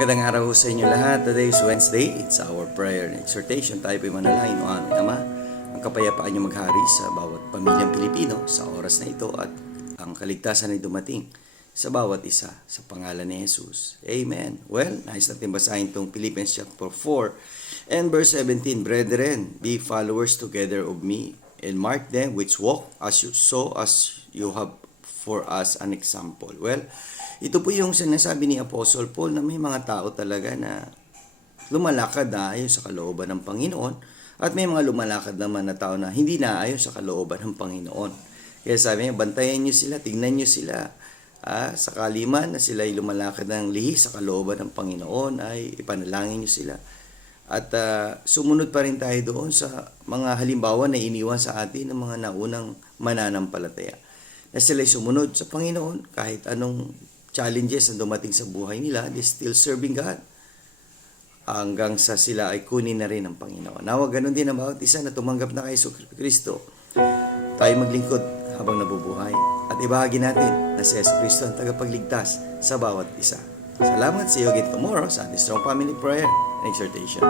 Magandang araw sa inyo lahat. Today is Wednesday. It's our prayer and exhortation. Tayo po'y manalangin o aming Ama. Ang kapayapaan niyo maghari sa bawat pamilyang Pilipino sa oras na ito at ang kaligtasan ay dumating sa bawat isa sa pangalan ni Jesus. Amen. Well, nais natin basahin itong Philippians chapter 4 and verse 17. Brethren, be followers together of me and mark them which walk as you have for us an example. Well, ito po yung sinasabi ni Apostle Paul na may mga tao talaga na lumalakad na ayon sa kalooban ng Panginoon at may mga lumalakad naman na tao na hindi na ayon sa kalooban ng Panginoon. Kaya sabi niya, bantayan niyo sila, tingnan niyo sila. Sakali man na sila ay lumalakad ng lihis sa kalooban ng Panginoon ay ipanalangin niyo sila. At sumunod pa rin tayo doon sa mga halimbawa na iniwan sa atin ng mga naunang mananampalataya. Na sila ay sumunod sa Panginoon kahit anong challenges na dumating sa buhay nila, they still serving God hanggang sa sila ay kunin na rin ng Panginoon. Nawag ganun din ang bawat isa na tumanggap na kay Kristo. Tayo maglingkod habang nabubuhay at ibahagi natin na si Kristo ang tagapagligtas sa bawat isa. Salamat, see you again tomorrow sa Strong Family Prayer and Exhortation.